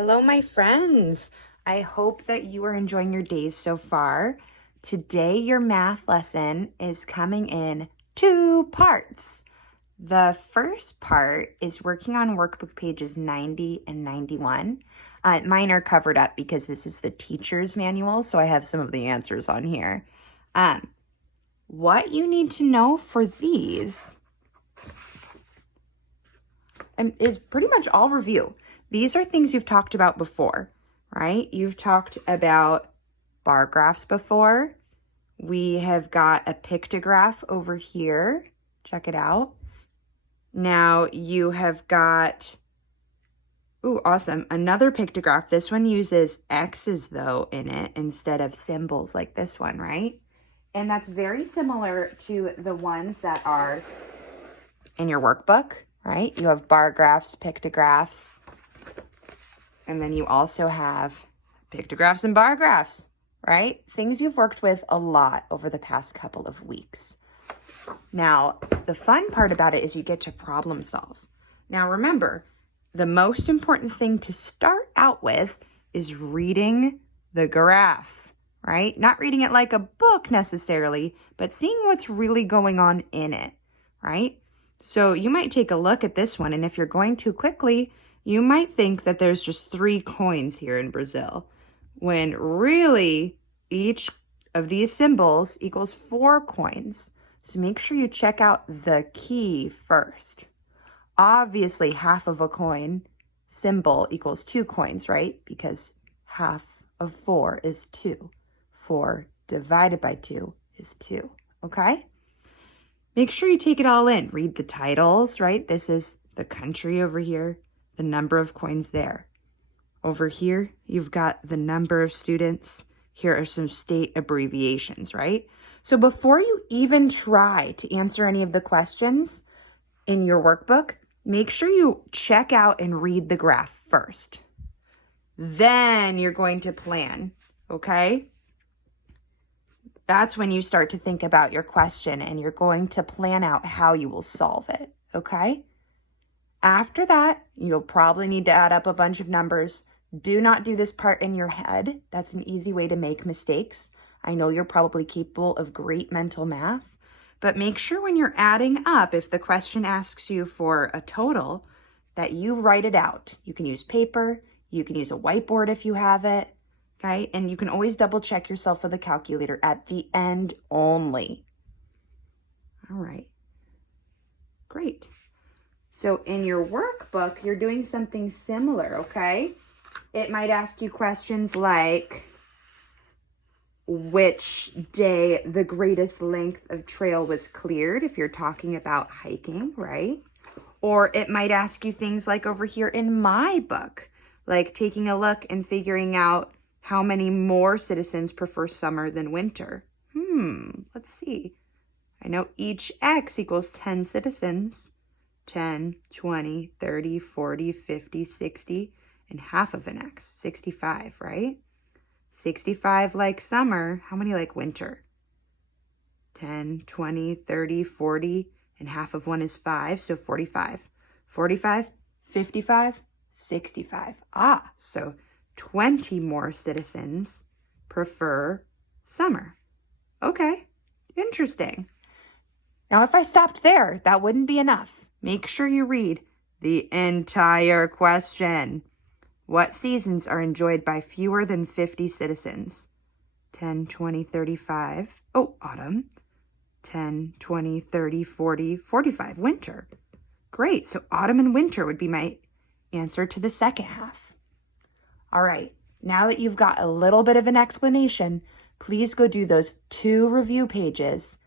Hello, my friends. I hope that you are enjoying your days so far. Today, your math lesson is coming in 2 parts. The first part is working on workbook pages 90 and 91. Mine are covered up because this is the teacher's manual, so I have some of the answers on here. What you need to know for these is pretty much all review. These are things you've talked about before, right? You've talked about bar graphs before. We have got a pictograph over here. Check it out. Now you have got, ooh, awesome, another pictograph. This one uses X's though in it instead of symbols like this one, right? And that's very similar to the ones that are in your workbook, right? You have bar graphs, pictographs, and then you also have pictographs and bar graphs, right? Things you've worked with a lot over the past couple of weeks. Now, the fun part about it is you get to problem solve. Now, remember, the most important thing to start out with is reading the graph, right? Not reading it like a book necessarily, but seeing what's really going on in it, right? So you might take a look at this one, and if you're going too quickly, you might think that there's just 3 coins here in Brazil, when really each of these symbols equals 4 coins. So make sure you check out the key first. Obviously, half of a coin symbol equals 2 coins, right? Because half of 4 is 2. 4 divided by 2 is 2, okay? Make sure you take it all in. Read the titles, right? This is the country over here, the number of coins there. Over here, you've got the number of students. Here are some state abbreviations, right? So before you even try to answer any of the questions in your workbook, make sure you check out and read the graph first. Then you're going to plan, okay? That's when you start to think about your question and you're going to plan out how you will solve it, okay? After that, you'll probably need to add up a bunch of numbers. Do not do this part in your head. That's an easy way to make mistakes. I know you're probably capable of great mental math, but make sure when you're adding up, if the question asks you for a total, that you write it out. You can use paper, you can use a whiteboard if you have it, okay? And you can always double check yourself with a calculator at the end only. All right, great. So in your workbook, you're doing something similar, okay? It might ask you questions like, which day the greatest length of trail was cleared, if you're talking about hiking, right? Or it might ask you things like over here in my book, like taking a look and figuring out how many more citizens prefer summer than winter. Let's see. I know each X equals 10 citizens. 10, 20, 30, 40, 50, 60, and half of an X, 65, right? 65 like summer. How many like winter? 10, 20, 30, 40, and half of one is 5, so 45. 45, 55, 65. So 20 more citizens prefer summer. Okay, interesting. Now, if I stopped there, that wouldn't be enough. Make sure you read the entire question. What seasons are enjoyed by fewer than 50 citizens? 10, 20, 35. Oh, autumn. 10, 20, 30, 40, 45. Winter. Great. So autumn and winter would be my answer to the second half. All right. Now that you've got a little bit of an explanation, please go do those 2 review pages